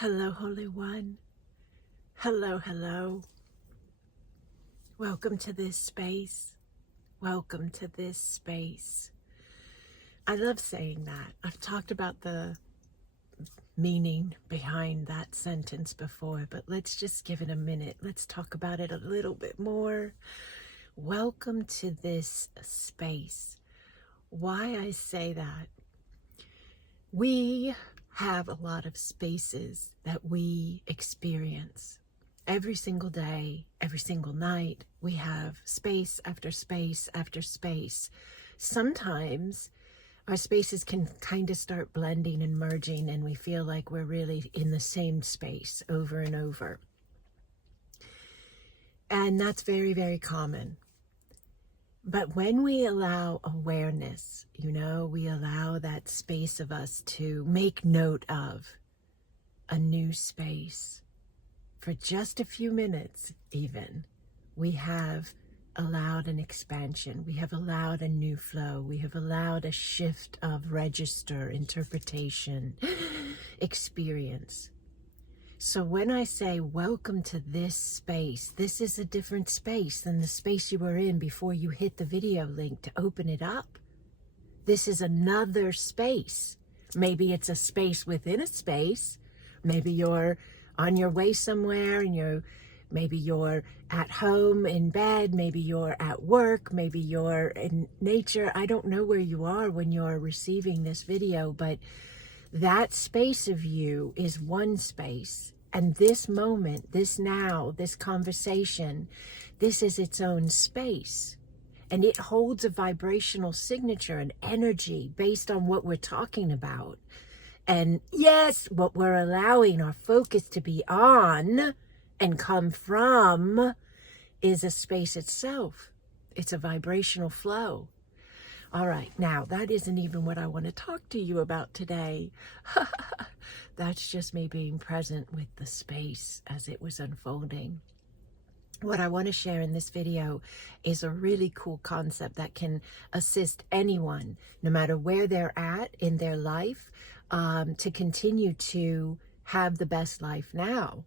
Hello, Holy One. Hello, hello. Welcome to this space. Welcome to this space. I love saying that. I've talked about the meaning behind that sentence before, but let's just give it a minute. Let's talk about it a little bit more. Welcome to this space. Why I say that? We have a lot of spaces that we experience every single day, every single night. We have space after space after space. Sometimes our spaces can kind of start blending and merging, and we feel like we're really in the same space over and over. And that's very, very common. But when we allow awareness, we allow that space of us to make note of a new space for just a few minutes even, we have allowed an expansion. We have allowed a new flow. We have allowed a shift of register, interpretation, experience. So when I say welcome to this space, this is a different space than the space you were in before you hit the video link to open it up. This is another space. Maybe it's a space within a space. Maybe you're on your way somewhere and maybe you're at home in bed, maybe you're at work, maybe you're in nature. I don't know where you are when you're receiving this video, but that space of you is one space. And this moment, this now, this conversation, this is its own space. And it holds a vibrational signature and energy based on what we're talking about. And yes, what we're allowing our focus to be on and come from is a space itself. It's a vibrational flow. All right, now that isn't even what I want to talk to you about today. That's just me being present with the space as it was unfolding. What I want to share in this video is a really cool concept that can assist anyone, no matter where they're at in their life, to continue to have the best life now,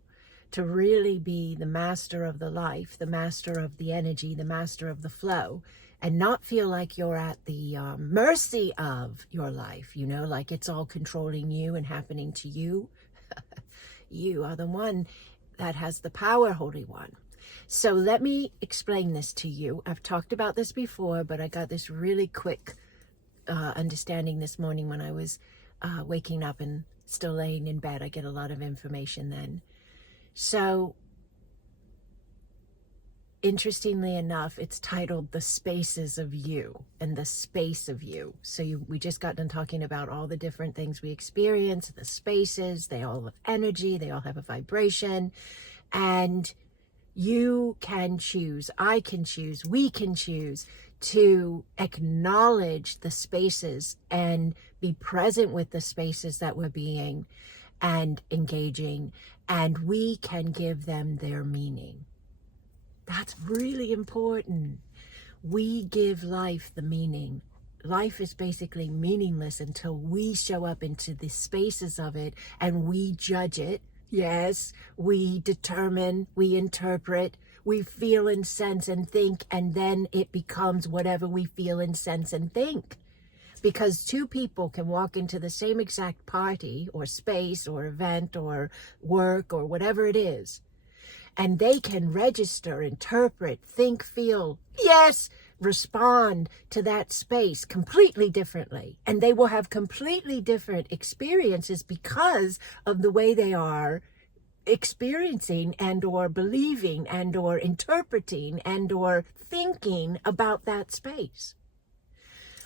to really be the master of the life, the master of the energy, the master of the flow, and not feel like you're at the mercy of your life, like it's all controlling you and happening to you. You are the one that has the power, Holy One. So let me explain this to you. I've talked about this before, but I got this really quick understanding this morning when I was waking up and still laying in bed. I get a lot of information then. So interestingly enough, it's titled The Spaces of You and the Space of You. So we just got done talking about all the different things we experience, the spaces, they all have energy, they all have a vibration, and you can choose, I can choose, we can choose to acknowledge the spaces and be present with the spaces that we're being and engaging, and we can give them their meaning. That's really important. We give life the meaning. Life is basically meaningless until we show up into the spaces of it and we judge it. Yes, we determine, we interpret, we feel and sense and think, and then it becomes whatever we feel and sense and think. Because two people can walk into the same exact party or space or event or work or whatever it is, and they can register, interpret, think, feel, yes, respond to that space completely differently. And they will have completely different experiences because of the way they are experiencing and or believing and or interpreting and or thinking about that space.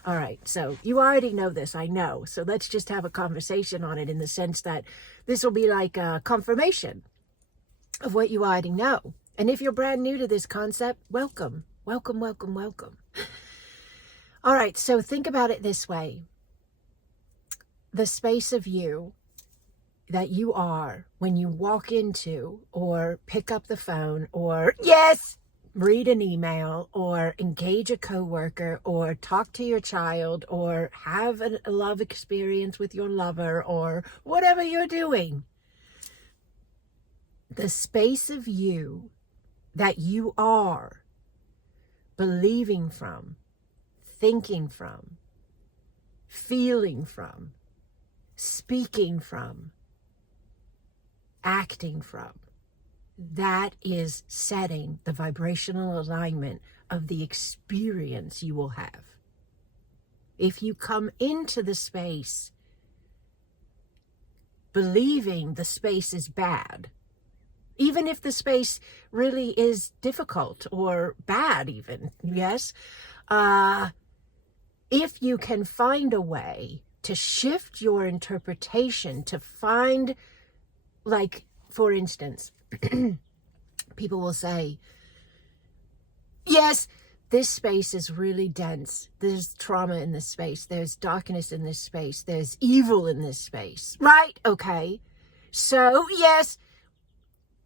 All right, so you already know this, I know. So let's just have a conversation on it in the sense that this will be like a confirmation of what you already know. And if you're brand new to this concept, welcome, welcome, welcome, welcome. All right, so think about it this way. The space of you that you are when you walk into or pick up the phone or, yes, read an email or engage a coworker or talk to your child or have a love experience with your lover or whatever you're doing. the space of you that you are believing from, thinking from, feeling from, speaking from, acting from, that is setting the vibrational alignment of the experience you will have. If you come into the space believing the space is bad, even if the space really is difficult or bad even, yes, if you can find a way to shift your interpretation, to find, like, for instance, people will say, yes, this space is really dense. There's trauma in this space. There's darkness in this space. There's evil in this space. Right? Okay. So, yes,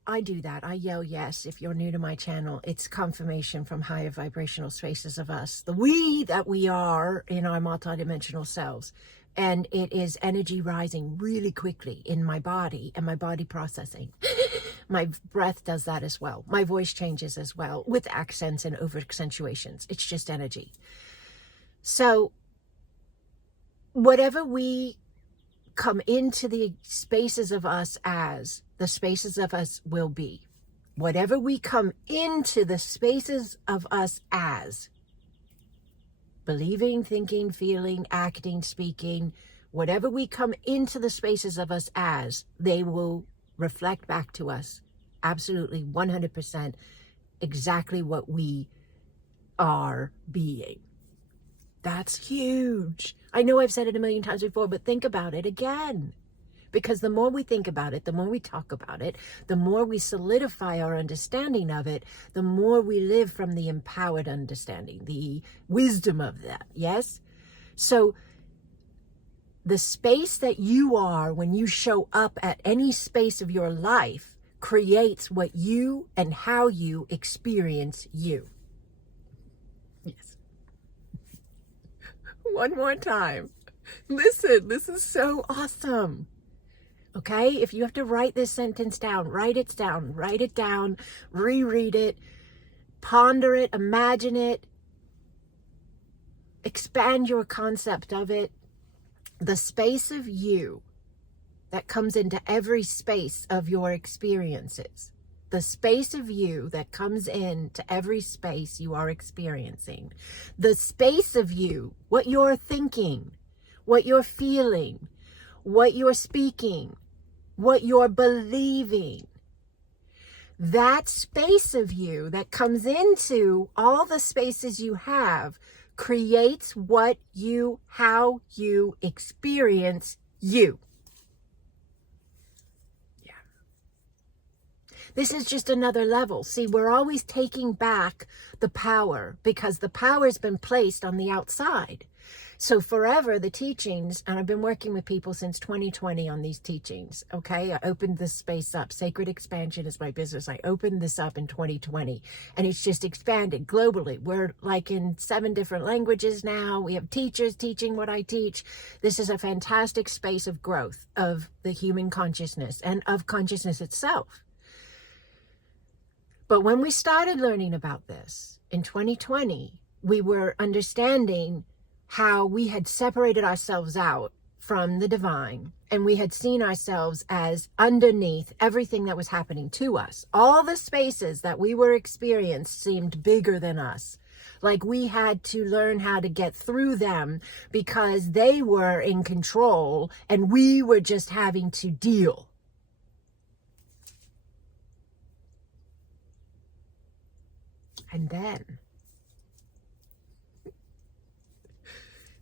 I do that. I yell yes. If you're new to my channel, it's confirmation from higher vibrational spaces of us, the we that we are in our multidimensional selves. And it is energy rising really quickly in my body and my body processing. My breath does that as well. My voice changes as well with accents and over accentuations. It's just energy. So whatever we come into the spaces of us as, the spaces of us will be. Whatever we come into the spaces of us as, believing, thinking, feeling, acting, speaking, whatever we come into the spaces of us as, they will reflect back to us absolutely 100% exactly what we are being. That's huge. I know I've said it a million times before, but think about it again. Because the more we think about it, the more we talk about it, the more we solidify our understanding of it, the more we live from the empowered understanding, the wisdom of that, yes? So the space that you are when you show up at any space of your life creates what you and how you experience you. Yes. One more time. Listen, this is so awesome. Okay? If you have to write this sentence down, write it down, reread it, ponder it, imagine it, expand your concept of it. The space of you that comes into every space of your experiences. The space of you that comes into every space you are experiencing. The space of you, what you're thinking, what you're feeling, what you're speaking, what you're believing. That space of you that comes into all the spaces you have creates how you experience you. Yeah. This is just another level. See, we're always taking back the power because the power's been placed on the outside. So forever, the teachings, and I've been working with people since 2020 on these teachings, okay? I opened this space up. Sacred Expansion is my business. I opened this up in 2020, and it's just expanded globally. We're like in 7 different languages now. We have teachers teaching what I teach. This is a fantastic space of growth of the human consciousness and of consciousness itself. But when we started learning about this in 2020, we were understanding how we had separated ourselves out from the divine, and we had seen ourselves as underneath everything that was happening to us. All the spaces that we were experiencing seemed bigger than us. Like we had to learn how to get through them because they were in control and we were just having to deal. And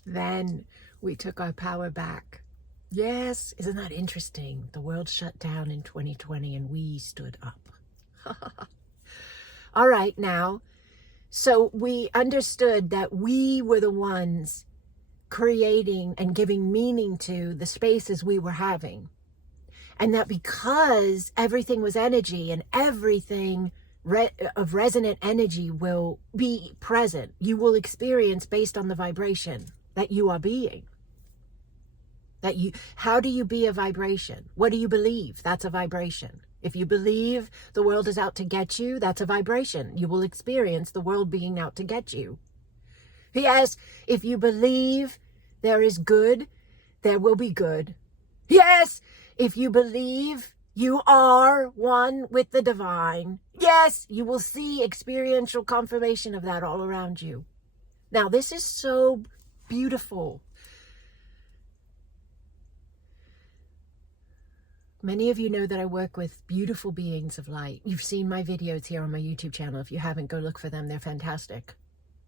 then we took our power back. Yes, isn't that interesting? The world shut down in 2020 and we stood up. All right, now, so we understood that we were the ones creating and giving meaning to the spaces we were having. And that because everything was energy and everything of resonant energy will be present, you will experience based on the vibration that you are being. How do you be a vibration? What do you believe? That's a vibration. If you believe the world is out to get you, that's a vibration. You will experience the world being out to get you. Yes, if you believe there is good, there will be good. Yes, if you believe you are one with the divine, yes, you will see experiential confirmation of that all around you. Now, this is so beautiful. Many of you know that I work with beautiful beings of light. You've seen my videos here on my YouTube channel. If you haven't, go look for them. They're fantastic.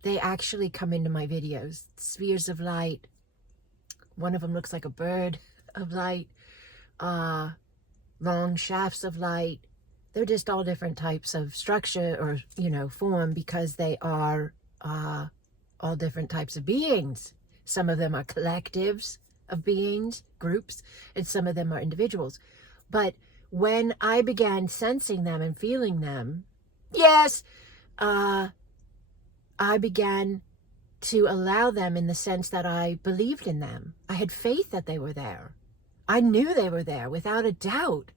They actually come into my videos. Spheres of light. One of them looks like a bird of light. Long shafts of light. They're just all different types of structure or, form, because they are all different types of beings. Some of them are collectives of beings, groups, and some of them are individuals. But when I began sensing them and feeling them, yes, I began to allow them in the sense that I believed in them. I had faith that they were there. I knew they were there without a doubt.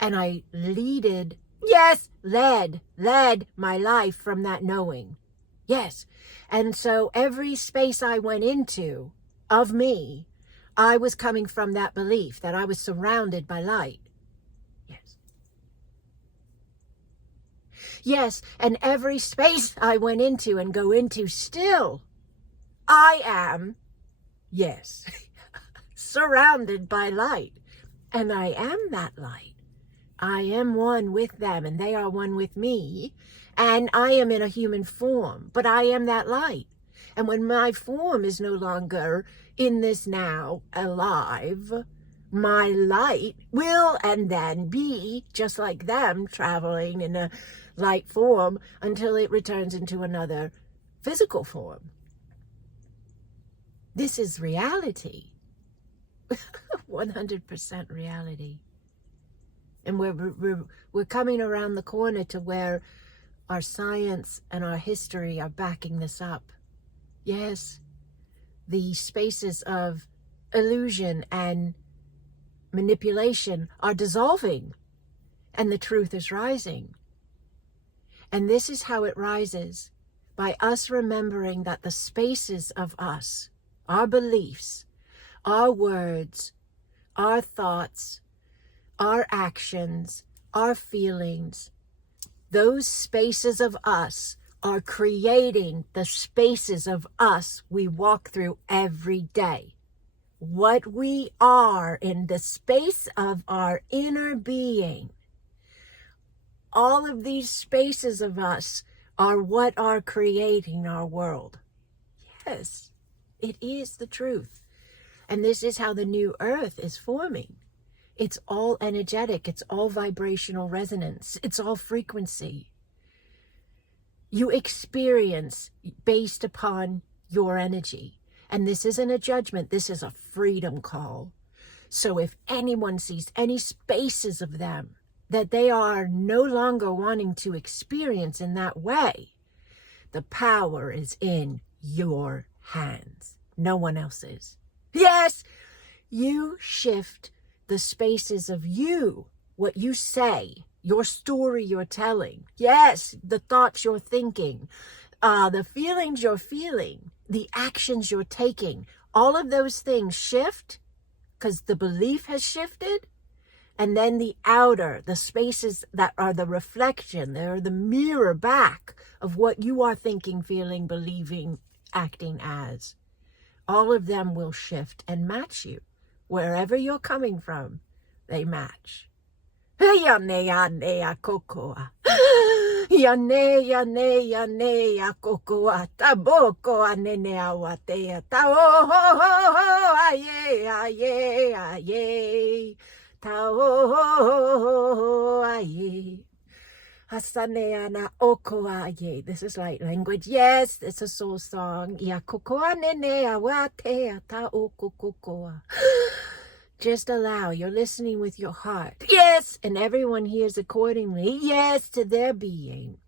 And I led my life from that knowing. Yes. And so every space I went into of me, I was coming from that belief that I was surrounded by light. Yes. Yes, and every space I went into and go into still, I am, yes, surrounded by light. And I am that light. I am one with them, and they are one with me. And I am in a human form, but I am that light. And when my form is no longer in this now alive, my light will and then be just like them, traveling in a light form until it returns into another physical form. This is reality. 100% reality. And we're coming around the corner to where our science and our history are backing this up. Yes, the spaces of illusion and manipulation are dissolving, and the truth is rising. And this is how it rises, by us remembering that the spaces of us, our beliefs, our words, our thoughts, our actions, our feelings, those spaces of us are creating the spaces of us we walk through every day. What we are in the space of our inner being, all of these spaces of us are what are creating our world. Yes, it is the truth. And this is how the new earth is forming. It's all energetic. It's all vibrational resonance. It's all frequency. You experience based upon your energy. And this isn't a judgment. This is a freedom call. So if anyone sees any spaces of them that they are no longer wanting to experience in that way, the power is in your hands. No one else's. Yes, you shift the spaces of you, what you say, your story you're telling. Yes, the thoughts you're thinking, the feelings you're feeling, the actions you're taking. All of those things shift because the belief has shifted. And then the outer, the spaces that are the reflection, they're the mirror back of what you are thinking, feeling, believing, acting as. All of them will shift and match you. Wherever you're coming from, they match. Yane yane akokoa. Yane yane yane akokoa. Taboko anene awatea. Tao aye aye aye. Tao aye. Hasaneana okoaye. This is light language. Yes, it's a soul song. Yakokoa nene awatea ta okokokoa. Just allow. You're listening with your heart. Yes, and everyone hears accordingly. Yes, to their being.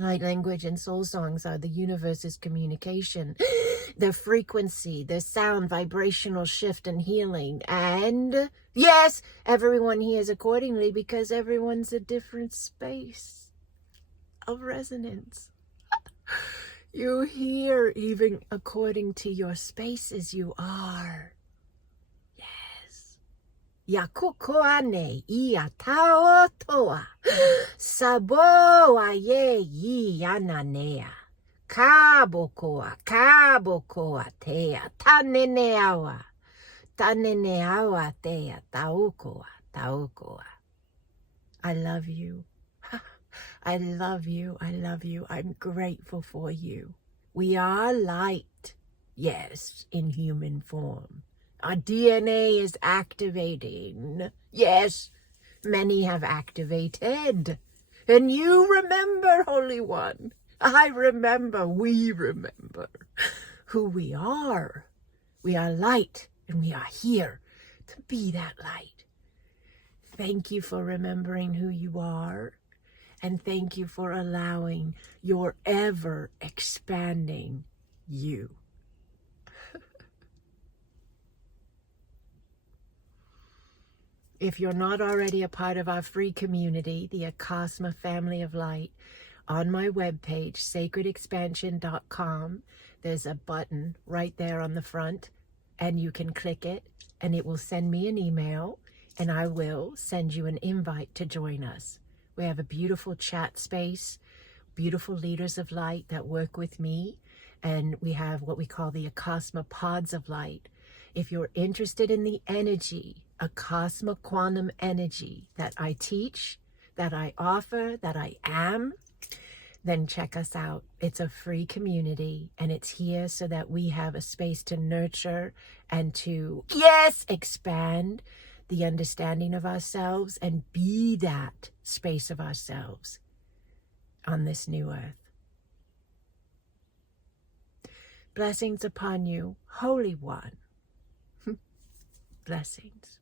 Light language and soul songs are the universe's communication, the frequency, the sound, vibrational shift and healing. And yes, everyone hears accordingly because everyone's a different space of resonance. You hear even according to your spaces you are. Yes. Yakukoane ia tao toa. Sabo aye yi ananea. Kabokoa tea. Taneneawa. Taneneawa tea. Taukoa. I love you. I love you. I love you. I'm grateful for you. We are light. Yes, in human form. Our DNA is activating. Yes, many have activated. And you remember, Holy One. I remember, we remember who we are. We are light, and we are here to be that light. Thank you for remembering who you are. And thank you for allowing your ever-expanding you. If you're not already a part of our free community, the Acasma Family of Light, on my webpage, sacredexpansion.com, there's a button right there on the front, and you can click it, and it will send me an email, and I will send you an invite to join us. We have a beautiful chat space, beautiful leaders of light that work with me, and we have what we call the Acasma Pods of Light. If you're interested in the energy, Acasma Quantum Energy that I teach, that I offer, that I am, then check us out. It's a free community, and it's here so that we have a space to nurture and to, yes, expand the understanding of ourselves and be that space of ourselves on this new earth. Blessings upon you, Holy One. Blessings.